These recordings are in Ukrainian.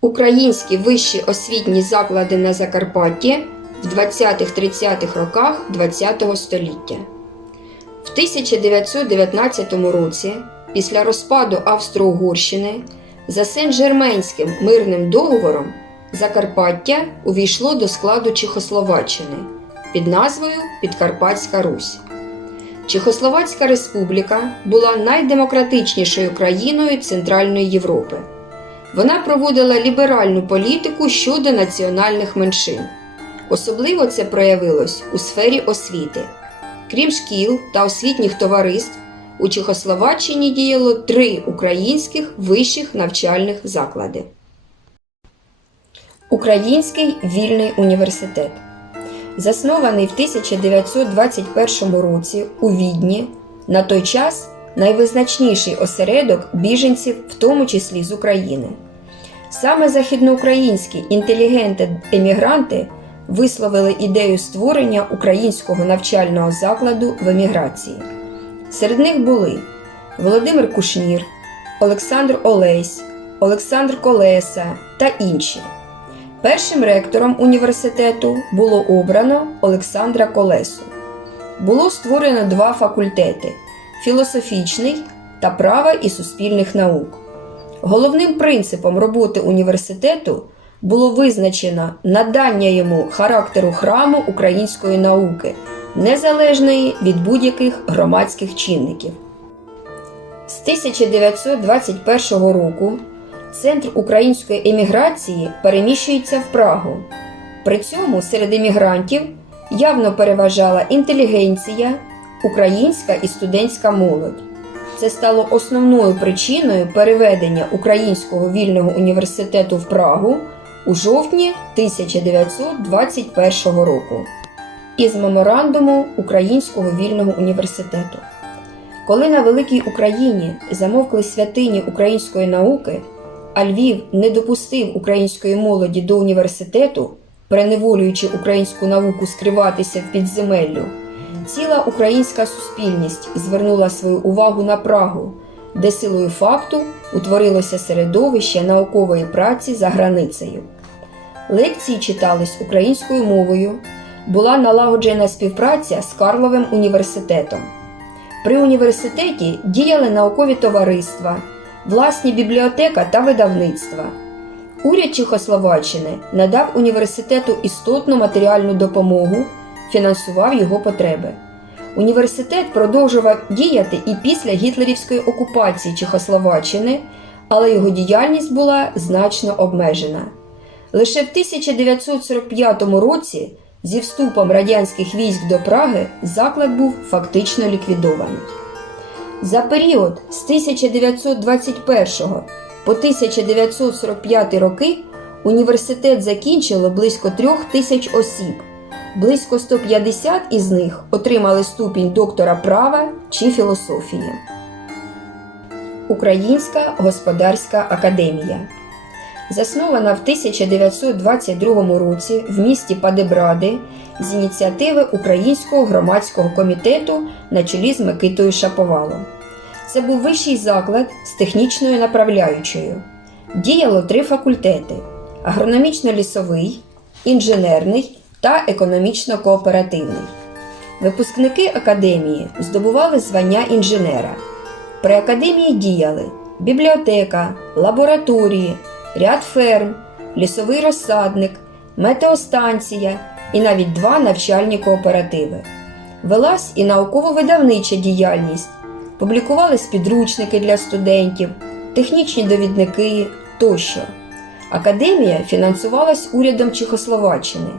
Українські вищі освітні заклади на Закарпатті в 20-30-х роках ХХ століття. В 1919 році, після розпаду Австро-Угорщини, за Сен-Жерменським мирним договором Закарпаття увійшло до складу Чехословаччини під назвою Підкарпатська Русь. Чехословацька республіка була найдемократичнішою країною Центральної Європи. Вона проводила ліберальну політику щодо національних меншин. Особливо це проявилось у сфері освіти. Крім шкіл та освітніх товариств, у Чехословаччині діяло три українських вищих навчальних заклади. Український вільний університет. Заснований в 1921 році у Відні, на той час найвизначніший осередок біженців, в тому числі з України. Саме західноукраїнські інтелігенти-емігранти висловили ідею створення українського навчального закладу в еміграції. Серед них були Володимир Кушнір, Олександр Олесь, Олександр Колеса та інші. Першим ректором університету було обрано Олександра Колесу. Було створено два факультети філософічний та права і суспільних наук. Головним принципом роботи університету було визначено надання йому характеру храму української науки, незалежної від будь-яких громадських чинників. З 1921 року Центр української еміграції переміщується в Прагу. При цьому серед емігрантів явно переважала інтелігенція, українська і студентська молодь. Це стало основною причиною переведення Українського вільного університету в Прагу у жовтні 1921 року із меморандуму Українського вільного університету. Коли на Великій Україні замовкли святині української науки, а Львів не допустив української молоді до університету, переневолюючи українську науку скриватися в підземеллю, ціла українська суспільність звернула свою увагу на Прагу, де силою факту утворилося середовище наукової праці за границею. Лекції читались українською мовою, була налагоджена співпраця з Карловим університетом. При університеті діяли наукові товариства, власні бібліотека та видавництва. Уряд Чехословаччини надав університету істотну матеріальну допомогу, фінансував його потреби. Університет продовжував діяти і після гітлерівської окупації Чехословаччини, але його діяльність була значно обмежена. Лише в 1945 році, зі вступом радянських військ до Праги, заклад був фактично ліквідований. За період з 1921 по 1945 роки університет закінчило близько трьох тисяч осіб. Близько 150 із них отримали ступінь доктора права чи філософії. Українська господарська академія заснована в 1922 році в місті Падебради з ініціативи Українського громадського комітету на чолі з Микитою Шаповалом. Це був вищий заклад з технічною направляючою. Діяло три факультети: агрономічно-лісовий, інженерний та економічно-кооперативний. Випускники академії здобували звання інженера. При академії діяли бібліотека, лабораторії, ряд ферм, лісовий розсадник, метеостанція і навіть два навчальні кооперативи. Велась і науково-видавнича діяльність, публікувались підручники для студентів, технічні довідники тощо. Академія фінансувалась урядом Чехословаччини,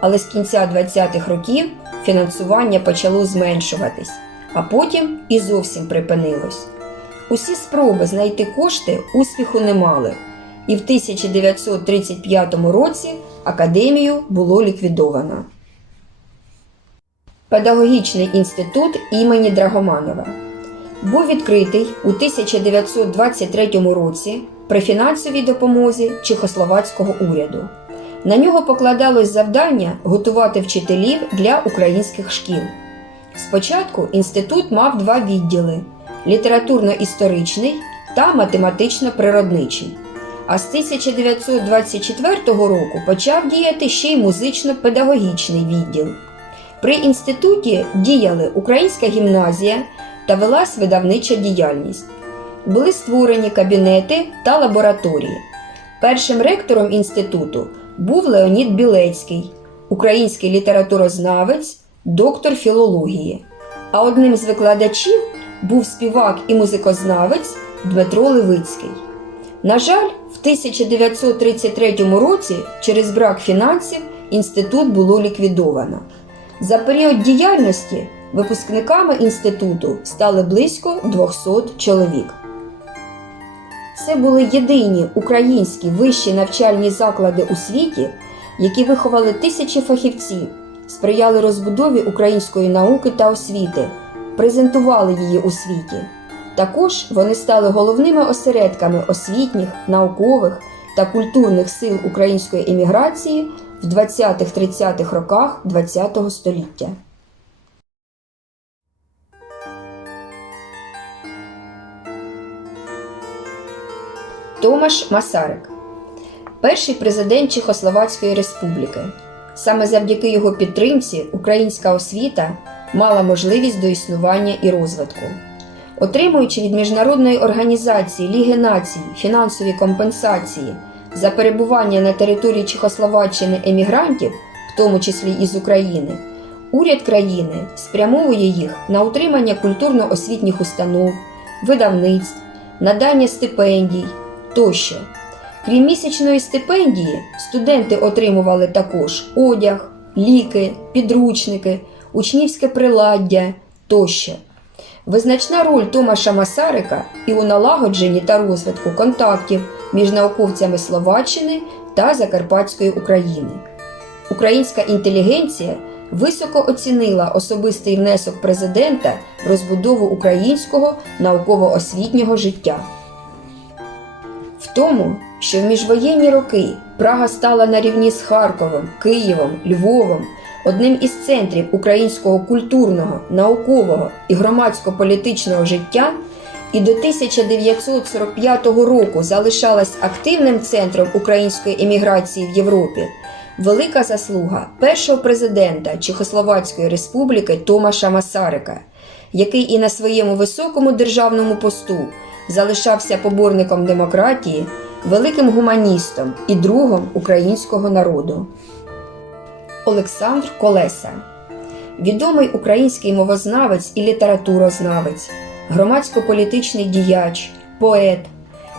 але з кінця 20-х років фінансування почало зменшуватись, а потім і зовсім припинилось. Усі спроби знайти кошти успіху не мали, і в 1935 році академію було ліквідовано. Педагогічний інститут імені Драгоманова був відкритий у 1923 році при фінансовій допомозі Чехословацького уряду. На нього покладалось завдання готувати вчителів для українських шкіл. Спочатку інститут мав два відділи: літературно-історичний та математично-природничий. А з 1924 року почав діяти ще й музично-педагогічний відділ. При інституті діяли Українська гімназія та велась видавнича діяльність. Були створені кабінети та лабораторії. Першим ректором інституту був Леонід Білецький, український літературознавець, доктор філології. А одним з викладачів був співак і музикознавець Дмитро Левицький. На жаль, в 1933 році через брак фінансів інститут було ліквідовано. За період діяльності випускниками інституту стали близько 200 чоловік. Це були єдині українські вищі навчальні заклади у світі, які виховали тисячі фахівців, сприяли розбудові української науки та освіти, презентували її у світі. Також вони стали головними осередками освітніх, наукових та культурних сил української еміграції в 20-30-х роках ХХ століття. Томаш Масарик перший президент Чехословацької республіки. Саме завдяки його підтримці українська освіта мала можливість до існування і розвитку. Отримуючи від міжнародної організації Ліги націй фінансові компенсації за перебування на території Чехословаччини емігрантів, в тому числі із України, уряд країни спрямовує їх на утримання культурно-освітніх установ, видавництв, надання стипендій тощо. Крім місячної стипендії, студенти отримували також одяг, ліки, підручники, учнівське приладдя тощо. Визначна роль Томаша Масарика і у налагодженні та розвитку контактів між науковцями Словаччини та Закарпатської України. Українська інтелігенція високо оцінила особистий внесок президента в розбудову українського науково-освітнього життя. Тому, що в міжвоєнні роки Прага стала на рівні з Харковом, Києвом, Львовом одним із центрів українського культурного, наукового і громадсько-політичного життя і до 1945 року залишалась активним центром української еміграції в Європі. Велика заслуга першого президента Чехословацької республіки Томаша Масарика, який і на своєму високому державному посту залишався поборником демократії, великим гуманістом і другом українського народу. Олександр Колеса відомий український мовознавець і літературознавець, громадсько-політичний діяч, поет,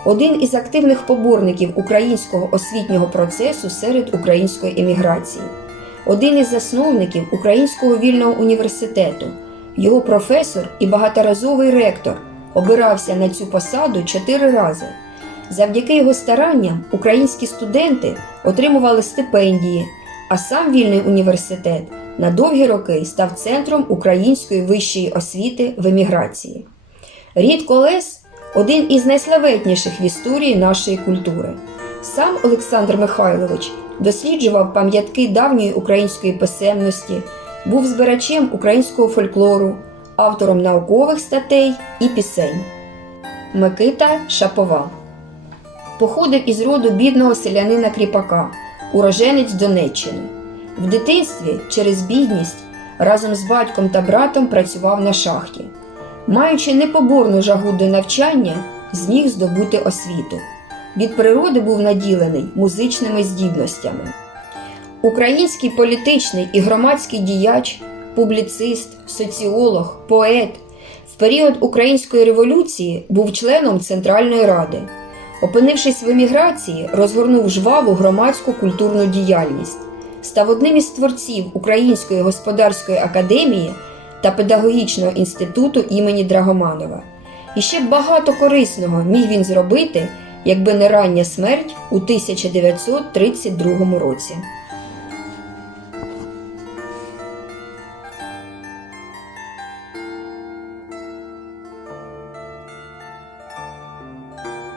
один із активних поборників українського освітнього процесу серед української еміграції, один із засновників Українського вільного університету, його професор і багаторазовий ректор обирався на цю посаду чотири рази. Завдяки його старанням українські студенти отримували стипендії, а сам вільний університет на довгі роки став центром української вищої освіти в еміграції. Рід Колес один із найславетніших в історії нашої культури. Сам Олександр Михайлович досліджував пам'ятки давньої української писемності, був збирачем українського фольклору, автором наукових статей і пісень. Микита Шаповал походив із роду бідного селянина кріпака, уроженець Донеччини. В дитинстві через бідність разом з батьком та братом працював на шахті. Маючи непоборну жагу до навчання, зміг здобути освіту. Від природи був наділений музичними здібностями. Український політичний і громадський діяч, публіцист, соціолог, поет в період Української революції був членом Центральної Ради. Опинившись в еміграції, розгорнув жваву громадську культурну діяльність, став одним із творців Української господарської академії та педагогічного інституту імені Драгоманова. І ще багато корисного міг він зробити, якби не рання смерть у 1932 році.